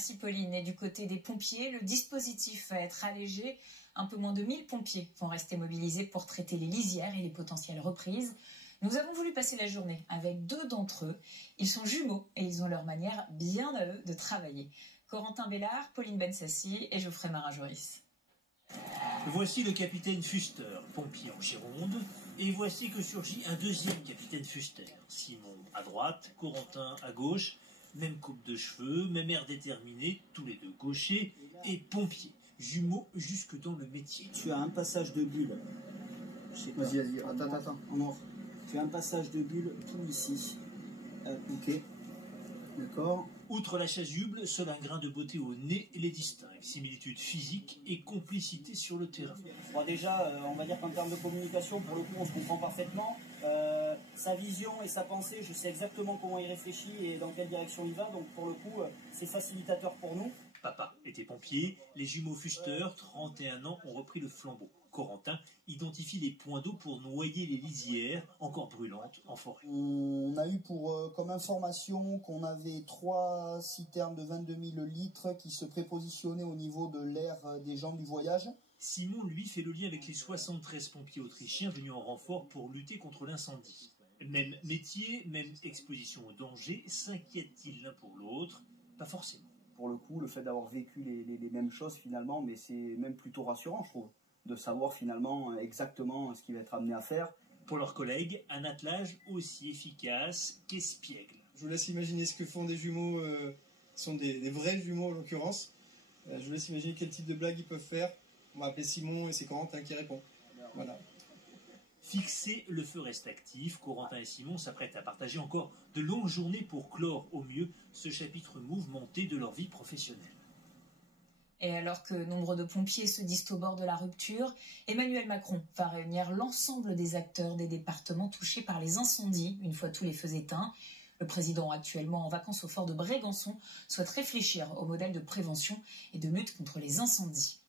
Merci Pauline. Et du côté des pompiers, le dispositif va être allégé. Un peu moins de 1000 pompiers vont rester mobilisés pour traiter les lisières et les potentielles reprises. Nous avons voulu passer la journée avec 2 d'entre eux. Ils sont jumeaux et ils ont leur manière bien à eux de travailler. Corentin Bellard, Pauline Bensassi et Geoffrey Marin-Joris. Voici le capitaine Fuster, pompier en Gironde, et voici que surgit un deuxième capitaine Fuster. Simon à droite, Corentin à gauche, même coupe de cheveux, même air déterminé, tous les deux gauchers et pompiers, jumeaux jusque dans le métier. Tu as un passage de bulle. Vas-y, attends, en noir. Tu as un passage de bulle tout ici. Ok. D'accord. Outre la chasuble, seul un grain de beauté au nez les distingue. Similitude physique et complicité sur le terrain. Bon, déjà, on va dire qu'en termes de communication, pour le coup, on se comprend parfaitement. Sa vision et sa pensée, je sais exactement comment il réfléchit et dans quelle direction il va. Donc, pour le coup, c'est facilitateur pour nous. Papa était pompier, les jumeaux Fuster, 31 ans, ont repris le flambeau. Corentin identifie les points d'eau pour noyer les lisières, encore brûlantes, en forêt. On a eu comme information qu'on avait 3 citernes de 22 000 litres qui se prépositionnaient au niveau de l'aire des gens du voyage. Simon, lui, fait le lien avec les 73 pompiers autrichiens venus en renfort pour lutter contre l'incendie. Même métier, même exposition au danger, s'inquiètent-ils l'un pour l'autre? Pas forcément. Pour le coup, le fait d'avoir vécu les mêmes choses finalement, mais c'est même plutôt rassurant, je trouve, de savoir finalement exactement ce qu'il va être amené à faire. Pour leurs collègues, un attelage aussi efficace qu'espiègle. Je vous laisse imaginer ce que font des jumeaux, qui sont des vrais jumeaux en l'occurrence. Je vous laisse imaginer quel type de blague ils peuvent faire. On va appeler Simon et c'est Corentin qui répond. Voilà. Fixé, le feu reste actif. Corentin et Simon s'apprêtent à partager encore de longues journées pour clore au mieux ce chapitre mouvementé de leur vie professionnelle. Et alors que nombre de pompiers se disent au bord de la rupture, Emmanuel Macron va réunir l'ensemble des acteurs des départements touchés par les incendies, une fois tous les feux éteints. Le président, actuellement en vacances au fort de Brégançon, souhaite réfléchir au modèle de prévention et de lutte contre les incendies.